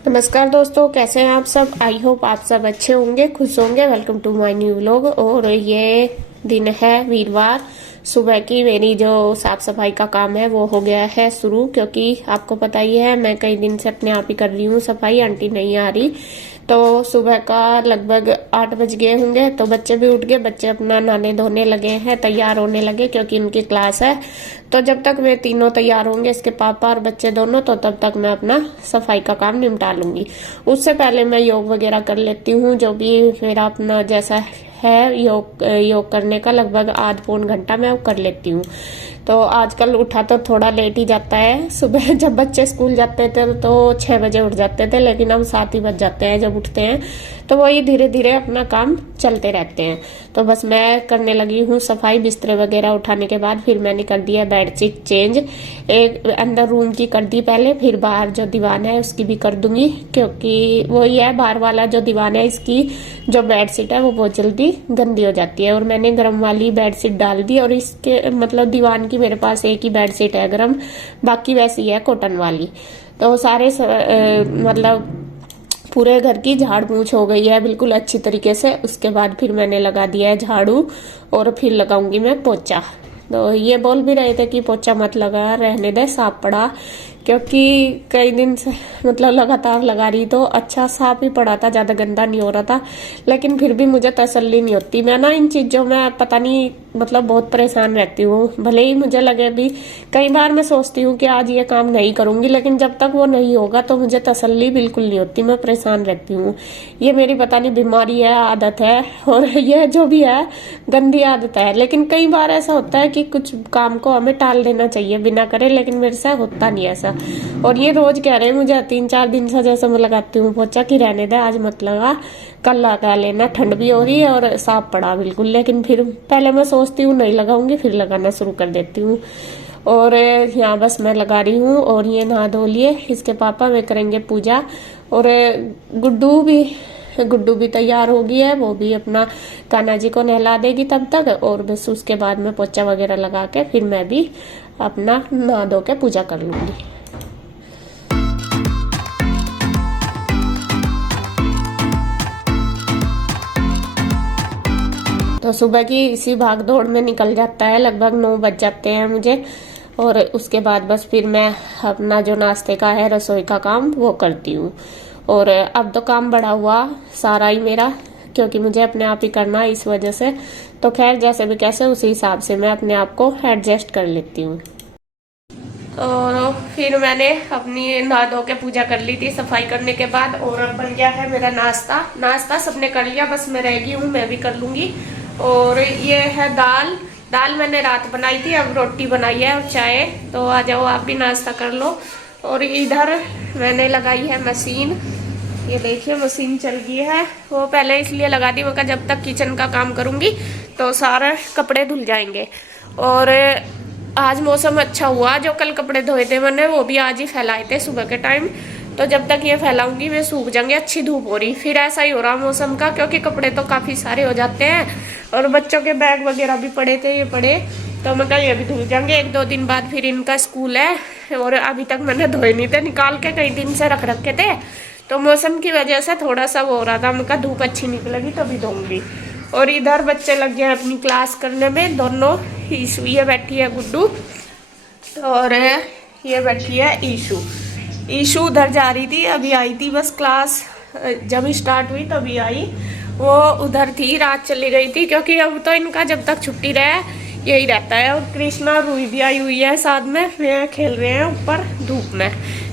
नमस्कार दोस्तों, कैसे हैं आप सब। आई होप आप सब अच्छे होंगे, खुश होंगे। Welcome to my new vlog. और ये दिन है वीरवार। सुबह की मेरी जो साफ सफाई का काम है वो हो गया है शुरू, क्योंकि आपको पता ही है मैं कई दिन से अपने आप ही कर रही हूँ सफाई। आंटी नहीं आ रही, तो सुबह का लगभग 8 बज गए होंगे। तो बच्चे भी उठ गए, बच्चे अपना नहाने धोने लगे हैं, तैयार होने लगे, क्योंकि इनकी क्लास है। तो जब तक वे तीनों तैयार होंगे, इसके पापा और बच्चे दोनों, तो तब तक मैं अपना सफाई का काम निपटा लूंगी। उससे पहले मैं योग वगैरह कर लेती हूँ, जो भी मेरा अपना जैसा है योग करने का लगभग आध पौन घंटा मैं कर लेती हूँ। तो आजकल उठा तो थोड़ा लेट ही जाता है। सुबह जब बच्चे स्कूल जाते थे तो 6 बजे उठ जाते थे, लेकिन अब 7 ही बज जाते हैं जब उठते हैं। तो वही धीरे धीरे अपना काम चलते रहते हैं। तो बस मैं करने लगी हूँ सफाई। बिस्तर वगैरह उठाने के बाद फिर मैंने कर दिया बेडशीट चेंज। एक अंदर रूम की कर दी पहले, फिर बाहर जो दीवान है उसकी भी कर दूंगी, क्योंकि वही है, बाहर वाला जो दीवान है इसकी जो बेडशीट है वो बहुत जल्दी गंदी हो जाती है। और मैंने गर्म वाली बेडशीट डाल दी, और इसके मतलब दीवान की मेरे पास एक ही बेडशीट है गर्म, बाकी वैसी है कॉटन वाली। तो सारे मतलब पूरे घर की झाड़ पूछ हो गई है बिल्कुल अच्छी तरीके से। उसके बाद फिर मैंने लगा दिया है झाड़ू, और फिर लगाऊंगी मैं पोछा। तो ये बोल भी रहे थे कि पोछा मत लगा, रहने दे, साफ पड़ा, क्योंकि कई दिन से मतलब लगातार लगा रही तो अच्छा साफ ही पड़ा था, ज्यादा गंदा नहीं हो रहा था। लेकिन फिर भी मुझे तसल्ली नहीं होती। मैं ना इन चीजों में पता नहीं मतलब बहुत परेशान रहती हूँ। भले ही मुझे लगे भी, कई बार मैं सोचती हूँ कि आज ये काम नहीं करूंगी, लेकिन जब तक वो नहीं होगा तो मुझे तसल्ली बिल्कुल नहीं होती, मैं परेशान रहती हूँ। ये मेरी पता नहीं बीमारी है, आदत है, और ये जो भी है गंदी आदत है। लेकिन कई बार ऐसा होता है कि कुछ काम को हमें टाल देना चाहिए बिना करे, लेकिन मेरे से होता नहीं ऐसा। और ये रोज कह रहे हैं मुझे 3-4 दिन से, जैसे मैं लगाती हूँ पोछा, कि रहने दे, आज मत लगा, कल लगा लेना, ठंड भी हो रही है और साफ पड़ा बिल्कुल। लेकिन फिर पहले मैं सोचती हूँ नहीं लगाऊंगी, फिर लगाना शुरू कर देती हूँ। और यहाँ बस मैं लगा रही हूँ। और ये नहा धो लिए, इसके पापा वे करेंगे पूजा। और गुड्डू भी तैयार हो गई है, वो भी अपना कान्हा जी को नहला देगी तब तक। और बस उसके बाद में पोछा वगैरह लगा के फिर मैं भी अपना नहा धो के पूजा कर लूंगी। तो सुबह की इसी भाग दौड़ में निकल जाता है, लगभग 9 बज जाते हैं मुझे। और उसके बाद बस फिर मैं अपना जो नाश्ते का है, रसोई का काम, वो करती हूँ। और अब तो काम बढ़ा हुआ सारा ही मेरा, क्योंकि मुझे अपने आप ही करना है इस वजह से। तो खैर जैसे भी कैसे उसी हिसाब से मैं अपने आप को एडजस्ट कर लेती हूँ। तो फिर मैंने अपनी नहा धो के पूजा कर ली थी सफाई करने के बाद। और अब बन गया है मेरा नाश्ता सबने कर लिया, बस मैं रह गई हूँ, मैं भी कर लूंगी। और ये है दाल मैंने रात बनाई थी, अब रोटी बनाई है और चाय। तो आ जाओ आप भी नाश्ता कर लो। और इधर मैंने लगाई है मशीन, ये देखिए मशीन चल गई है। वो पहले इसलिए लगा दी, मैं जब तक किचन का काम करूंगी तो सारे कपड़े धुल जाएंगे। और आज मौसम अच्छा हुआ, जो कल कपड़े धोए थे मैंने वो भी आज ही फैलाए थे सुबह के टाइम। तो जब तक ये फैलाऊंगी वे सूख जाएंगे, अच्छी धूप हो रही। फिर ऐसा ही हो रहा मौसम का, क्योंकि कपड़े तो काफी सारे हो जाते हैं। और बच्चों के बैग वगैरह भी पड़े थे, ये पड़े, तो मैं कहा ये भी धुल जाएंगे। 1-2 दिन बाद फिर इनका स्कूल है। और अभी तक मैंने धोए नहीं थे, निकाल के कई दिन से रख रखे थे। तो मौसम की वजह से थोड़ा सा वो हो रहा था, मैं कहा धूप अच्छी निकलेगी तो भी धोऊंगी। और इधर बच्चे लग गए अपनी क्लास करने में, दोनों। ये बैठी है गुड्डू, और ये बैठी है ईशू उधर जा रही थी, अभी आई थी बस क्लास जब स्टार्ट हुई तभी आई। वो उधर थी, रात चली गई थी, क्योंकि अब तो इनका जब तक छुट्टी रहे यही रहता है। और कृष्णा रूही भी आई हुई है साथ में, वे खेल रहे हैं ऊपर धूप में।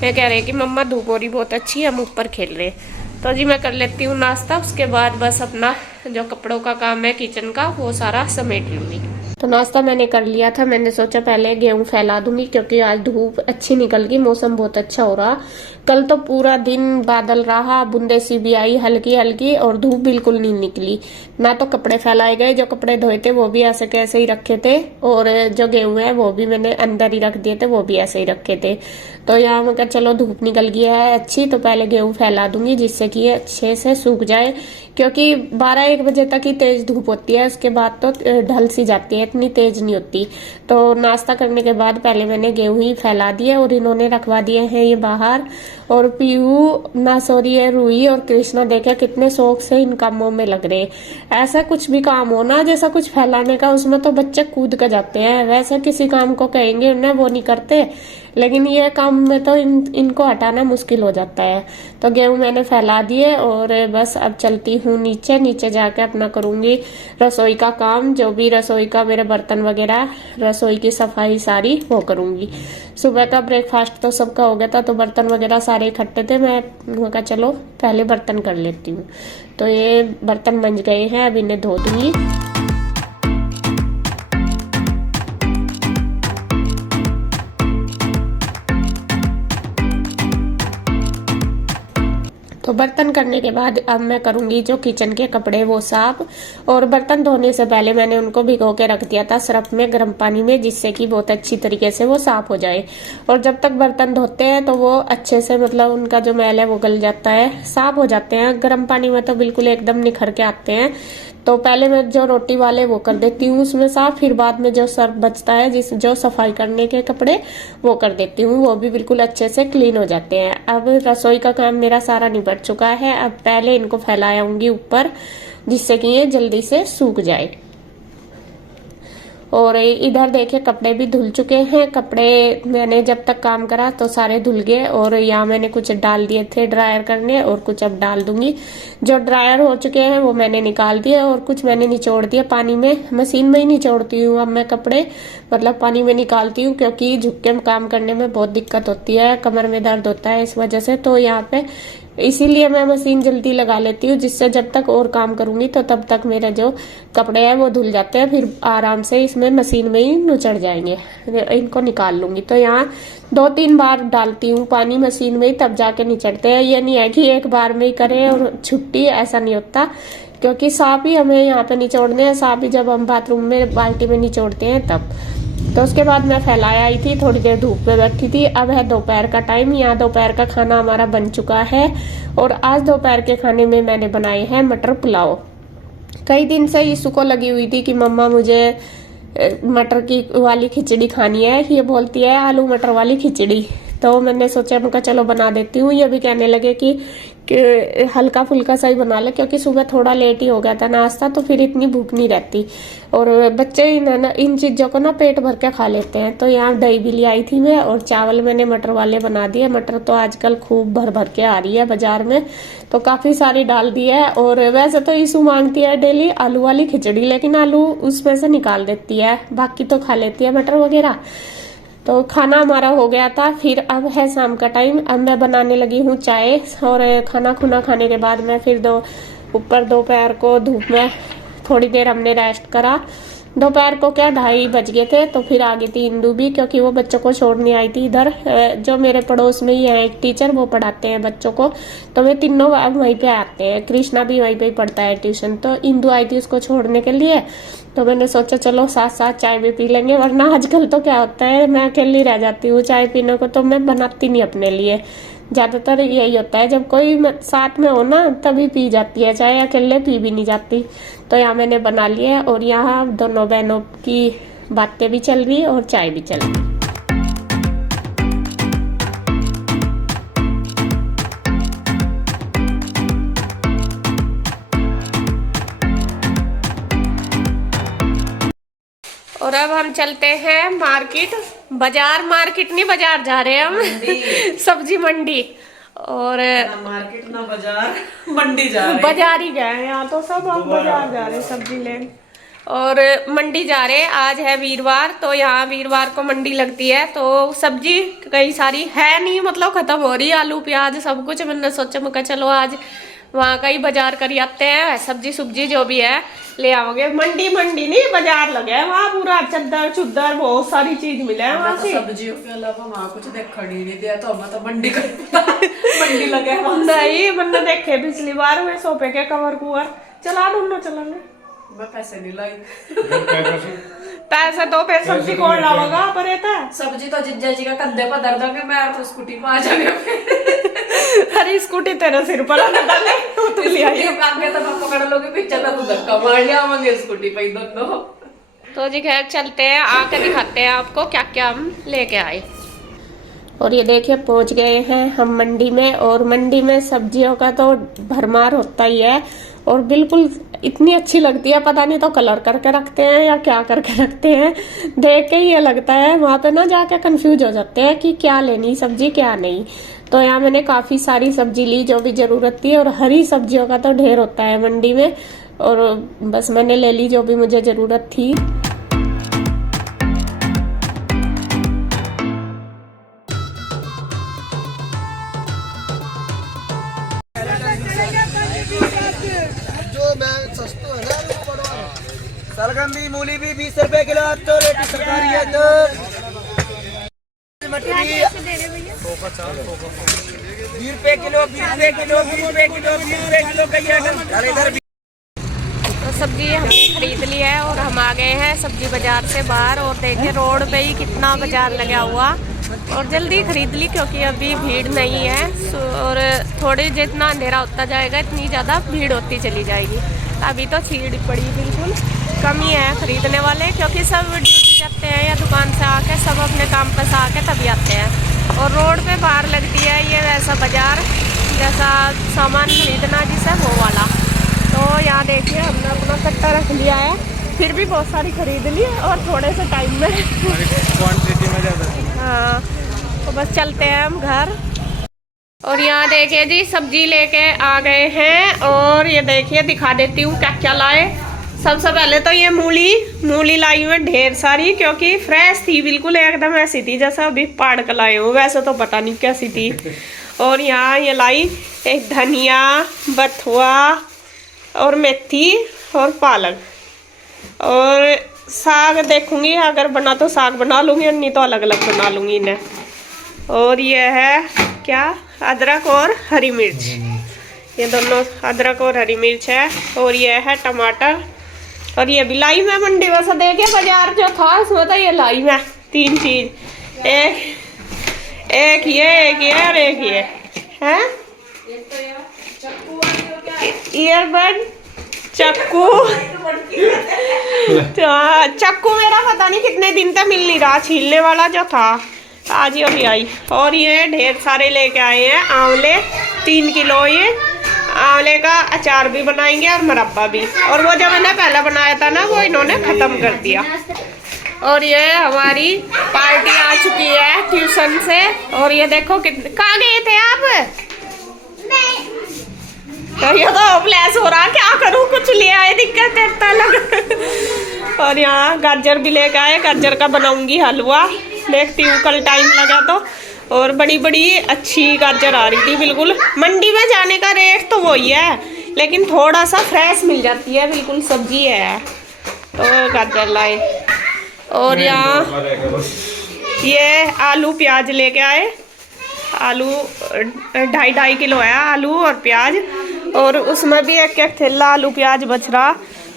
वे कह रहे हैं कि मम्मा धूप हो रही बहुत अच्छी, हम ऊपर खेल रहे हैं। तो जी मैं कर लेती हूँ नाश्ता, उसके बाद बस अपना जो कपड़ों का काम है किचन का वो सारा समेट लूंगी। तो नाश्ता मैंने कर लिया था। मैंने सोचा पहले गेहूं फैला दूंगी, क्योंकि आज धूप अच्छी निकल गई, मौसम बहुत अच्छा हो रहा। कल तो पूरा दिन बादल रहा, बूंदे सी भी आई हल्की हल्की, और धूप बिल्कुल नहीं निकली। ना तो कपड़े फैलाए गए, जो कपड़े धोए थे वो भी ऐसे कैसे ही रखे थे, और जो गेहूं है वो भी मैंने अंदर ही रख दिए थे, वो भी ऐसे ही रखे थे। तो यहाँ मैं चलो धूप निकल गई है अच्छी, तो पहले गेहूं फैला दूंगी, जिससे कि ये अच्छे से सूख जाए। क्योंकि 12-1 बजे तक ही तेज धूप होती है, उसके बाद तो ढल सी जाती है, इतनी तेज नहीं होती। तो नाश्ता करने के बाद पहले मैंने गेहूं ही फैला दिए, और इन्होंने रखवा दिए हैं ये बाहर। और पीयू ना सॉरी है रूही और कृष्णा देखे कितने शौक से इन कामों में लग रहे। ऐसा कुछ भी काम हो ना, जैसा कुछ फैलाने का, उसमें तो बच्चे कूद कर जाते हैं। वैसे किसी काम को कहेंगे उन्हें वो नहीं करते, लेकिन ये काम में तो इनको हटाना मुश्किल हो जाता है। तो गेहूं मैंने फैला दिए और बस अब चलती हूँ नीचे। नीचे जाकर अपना करूंगी रसोई का काम, जो भी रसोई का मेरे बर्तन वगैरह, रसोई की सफाई सारी वो करूंगी। सुबह का ब्रेकफास्ट तो सबका हो गया था, तो बर्तन वगैरह सारे इकट्ठे थे। मैं कहा चलो पहले बर्तन कर लेती हूँ। तो ये बर्तन मंज गए हैं, अब इन्हें धो दूंगी। तो बर्तन करने के बाद अब मैं करूंगी जो किचन के कपड़े वो साफ। और बर्तन धोने से पहले मैंने उनको भिगो के रख दिया था सर्फ में, गर्म पानी में, जिससे कि बहुत अच्छी तरीके से वो साफ हो जाए। और जब तक बर्तन धोते हैं तो वो अच्छे से मतलब उनका जो मैल है वो गल जाता है, साफ हो जाते हैं। गर्म पानी में तो बिल्कुल एकदम निखर के आते हैं। तो पहले मैं जो रोटी वाले वो कर देती हूँ उसमें साफ, फिर बाद में जो सर्फ बचता है जिस जो सफाई करने के कपड़े वो कर देती हूँ, वो भी बिल्कुल अच्छे से क्लीन हो जाते हैं। अब रसोई का काम मेरा सारा निपट चुका है। अब पहले इनको फैलाऊंगी ऊपर, जिससे कि ये जल्दी से सूख जाए। और इधर देखिए कपड़े भी धुल चुके हैं। कपड़े मैंने जब तक काम करा तो सारे धुल गए, और यहाँ मैंने कुछ डाल दिए थे ड्रायर करने और कुछ अब डाल दूंगी। जो ड्रायर हो चुके हैं वो मैंने निकाल दिए और कुछ मैंने निचोड़ दिया पानी में। मशीन में ही निचोड़ती हूँ अब मैं कपड़े, मतलब पानी में निकालती हूँ, क्योंकि झुक के काम करने में बहुत दिक्कत होती है, कमर में दर्द होता है इस वजह से। तो यहाँ पे इसीलिए मैं मशीन जल्दी लगा लेती हूँ, जिससे जब तक और काम करूंगी तो तब तक मेरे जो कपड़े हैं वो धुल जाते हैं, फिर आराम से इसमें मशीन में ही नुचड़ जाएंगे। इनको निकाल लूंगी। तो यहाँ 2-3 बार डालती हूँ पानी मशीन में ही, तब जाके निचड़ते हैं। ये नहीं है कि एक बार में ही करें और छुट्टी, ऐसा नहीं होता, क्योंकि साफ ही हमें यहाँ पे निचोड़ने हैं। साफ ही जब हम बाथरूम में बाल्टी में निचोड़ते हैं तब। तो उसके बाद मैं फैलाया आई थी, थोड़ी देर धूप में बैठी थी। अब है दोपहर का टाइम। यहाँ दोपहर का खाना हमारा बन चुका है, और आज दोपहर के खाने में मैंने बनाए हैं मटर पुलाव। कई दिन से यीशु को लगी हुई थी कि मम्मा मुझे मटर की वाली खिचड़ी खानी है। ये बोलती है आलू मटर वाली खिचड़ी। तो मैंने सोचा उनका चलो बना देती हूँ। ये भी कहने लगे कि हल्का फुल्का सा ही बना ले, क्योंकि सुबह थोड़ा लेट ही हो गया था नाश्ता, तो फिर इतनी भूख नहीं रहती। और बच्चे इन चीज़ों को ना पेट भर के खा लेते हैं। तो यहाँ दही भी ले आई थी मैं, और चावल मैंने मटर वाले बना दिए। मटर तो आजकल खूब भर भर के आ रही है बाजार में, तो काफ़ी सारी डाल दी है। और वैसे तो ईशु मांगती है डेली आलू वाली खिचड़ी, लेकिन आलू उसमें से निकाल देती है, बाकी तो खा लेती है मटर वगैरह। तो खाना हमारा हो गया था। फिर अब है शाम का टाइम। अब मैं बनाने लगी हूँ चाय, और खाना खुना खाने के बाद मैं फिर ऊपर दोपहर को धूप में थोड़ी देर हमने रेस्ट करा। दोपहर को क्या 2:30 बज गए थे। तो फिर आ गई थी इंदू भी, क्योंकि वो बच्चों को छोड़ने आई थी इधर। जो मेरे पड़ोस में ही है एक टीचर, वो पढ़ाते हैं बच्चों को, तो वे तीनों अब वहीं पे आते हैं। कृष्णा भी वहीं पे ही पढ़ता है ट्यूशन। तो इंदू आई थी उसको छोड़ने के लिए, तो मैंने सोचा चलो साथ साथ चाय भी पी लेंगे। वरना आजकल तो क्या होता है, मैं अकेली रह जाती हूँ चाय पीने को, तो मैं बनाती नहीं अपने लिए। ज्यादातर यही होता है, जब कोई साथ में हो ना तभी पी जाती है चाय, अकेले पी भी नहीं जाती। तो यहाँ मैंने बना लिया है, और यहाँ दोनों बहनों की बातें भी चल रही है और चाय भी चल रही है। और अब हम चलते हैं मार्केट, बाजार, मार्केट नहीं बाजार जा रहे हैं हम सब्जी मंडी। और ना मार्केट ना बाजार, मंडी जा रहे हैं। बाजार ही गए हैं यहाँ तो सब, अब बाजार जा रहे हैं सब्जी लेने। और मंडी जा रहे हैं, आज है वीरवार, तो यहाँ वीरवार को मंडी लगती है। तो सब्जी कई सारी है नहीं, मतलब खत्म हो रही है, आलू प्याज सब कुछ। मैंने सोचा मैं चलो आज वहाँ का ही बाजार कर आते हैं, सब्जी सुब्जी जो भी है ले आओगे। मंडी नहीं बाजार लगे है वहाँ, पूरा चद्दर चुद्दर बहुत सारी चीज मिले है वहाँ से। सब्जियों के अलावा वहाँ कुछ देखा नहीं दिया, तो हमें तो मंडी का मंडी लगे नहीं मैंने देखे पिछली बार में सोफे के कवर कुवर। चला ढूंढो चलेंगे। मैं पैसे नहीं लाई। पैसे तो फिर सब्जी कौन लाओगा पर सब्जी तो जिज्जा जी का कंधे पर दर्द होंगे, मैं तो स्कूटी पर आ जाऊंगी। अरे स्कूटी तेरे सिर पर आगे तो मैं पकड़ लोगे, पीछे तो धक्का मार लिया स्कूटी पे दोनों। तो जी खैर चलते हैं, आके दिखाते हैं आपको क्या क्या हम लेके आए। और ये देखिए पहुंच गए हैं हम मंडी में। और मंडी में सब्जियों का तो भरमार होता ही है, और बिल्कुल इतनी अच्छी लगती है, पता नहीं तो कलर करके रखते हैं या क्या करके रखते हैं। देख के ही ये लगता है, वहां पे ना जाके कंफ्यूज हो जाते हैं कि क्या लेनी सब्जी क्या नहीं। तो यहाँ मैंने काफी सारी सब्जी ली जो भी जरूरत थी, और हरी सब्जियों का तो ढेर होता है मंडी में, और बस मैंने ले ली जो भी मुझे जरूरत थी। जो मैं सस्तो है ना वो बढ़वा। सलगम भी मूली भी 20 रुपए किलो, अब तो रेट सरकारी है। तो मटर भी 20 रुपए किलो, 20 रुपए किलो, 20 रुपए किलो, 20 रुपए किलो कई है इधर भी। तो सब्जी हमने खरीद ली है और हम आ गए हैं सब्जी बाजार से बाहर। और देखिए रोड पे ही कितना बाजार लगा हुआ, और जल्दी खरीद ली क्योंकि अभी भीड़ नहीं है। और थोड़ी जितना अंधेरा होता जाएगा इतनी ज़्यादा भीड़ होती चली जाएगी। अभी तो भीड़ पड़ी बिल्कुल कम ही है खरीदने वाले, क्योंकि सब ड्यूटी जाते हैं या दुकान से आके सब अपने काम पर से आके तभी आते हैं। और रोड पे बाहर लगती है ये वैसा बाजार जैसा सामान खरीदना जिसे वो वाला। तो यहाँ देखिए हमने अपना कट्टा रख लिया है, फिर भी बहुत सारी खरीद ली और थोड़े से टाइम में क्वांटिटी में ज़्यादा। हाँ, तो बस चलते हैं हम घर। और यहाँ देखिए जी सब्जी लेके आ गए हैं, और ये देखिए दिखा देती हूँ क्या क्या लाए। सबसे पहले तो ये मूली लाई हुई ढेर सारी, क्योंकि फ्रेश थी बिल्कुल एकदम ऐसी थी जैसा अभी पाड़ कर लाए हो, वैसे तो पता नहीं कैसी थी। और यहाँ ये लाई एक धनिया, बथुआ और मेथी और पालक। और साग देखूंगी अगर बना तो साग बना लूंगी, नहीं तो अलग अलग बना लूंगी इन्हें। और ये है क्या, अदरक और हरी मिर्च, ये दोनों अदरक और हरी मिर्च है। और ये है टमाटर। और ये भी लाई मैं मंडी में से देखिए बाजार जो था उसमें तो ये लाई मैं 3 चीज, एक ये और एक ये है ईयरबड, चक्कू। चक्कू मेरा पता नहीं कितने दिन तक मिल नहीं रहा, छीलने वाला जो था आज ही अभी आई। और ये ढेर सारे लेके आए हैं आंवले 3 किलो, ये आंवले का अचार भी बनाएंगे और मुरब्बा भी। और वो जो मैंने पहले बनाया था ना वो इन्होंने खत्म कर दिया। और ये हमारी पार्टी आ चुकी है ट्यूशन से। और ये देखो कितने, कहाँ गए थे आप? तो ये तो फ्लैश हो रहा, क्या करूँ, कुछ ले आए दिक्कत है लग। और यहाँ गाजर भी लेके आए, गाजर का बनाऊंगी हलवा, देखती हूँ कल टाइम लगा तो। और बड़ी बड़ी अच्छी गाजर आ रही थी बिल्कुल। मंडी में जाने का रेट तो वही है, लेकिन थोड़ा सा फ्रेश मिल जाती है, बिल्कुल सब्जी है। तो गाजर लाए। और यहाँ ये आलू प्याज लेके आए, आलू 2.5 किलो है आलू और प्याज। और उसमें भी एक थैला आलू प्याज बच रहा,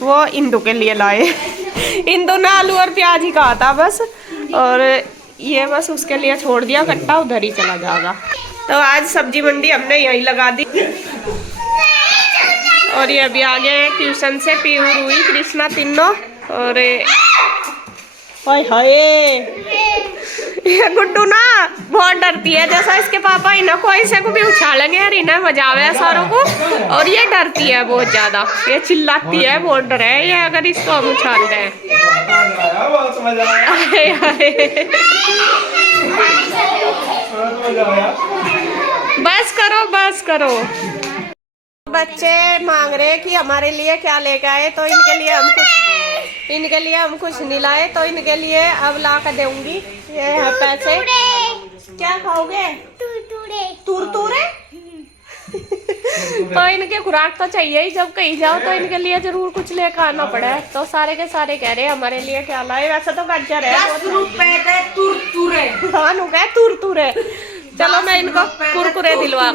वो इंदू के लिए लाए। इंदू ने आलू और प्याज ही कहा था बस, और ये बस उसके लिए छोड़ दिया, कट्टा उधर ही चला जाएगा। तो आज सब्जी मंडी हमने यही लगा दी। और ये अभी आ गए ट्यूशन से, पीहू रूही कृष्णा तीनों। और हाय हाय ये गुड्डू ना बहुत डरती है, जैसा इसके पापा इन्हें कोई से को भी उछालेंगे और इन्हें बजावे सारों को, और ये डरती है बहुत ज्यादा, ये चिल्लाती है, बहुत डर है ये अगर इसको हम उछाल रहे हैं। बस करो बस करो। बच्चे मांग रहे कि हमारे लिए क्या लेके आए, तो इनके लिए हम कुछ नहीं लाए, तो इनके लिए अब ला कर दूंगी। ये है पैसे। क्या खाओगे? तुरतुरे। तो इनके खुराक तो चाहिए ही, जब कहीं जाओ तो इनके लिए जरूर कुछ लेकर आना पड़े। तो सारे के सारे कह रहे हैं हमारे लिए क्या लाए। वैसे तो गाजर है, 10 रुपए दे तुरतुरे। हाँ नु कहे तुरतुरे। चलो मैं इनको कुरकुरे दिलवा।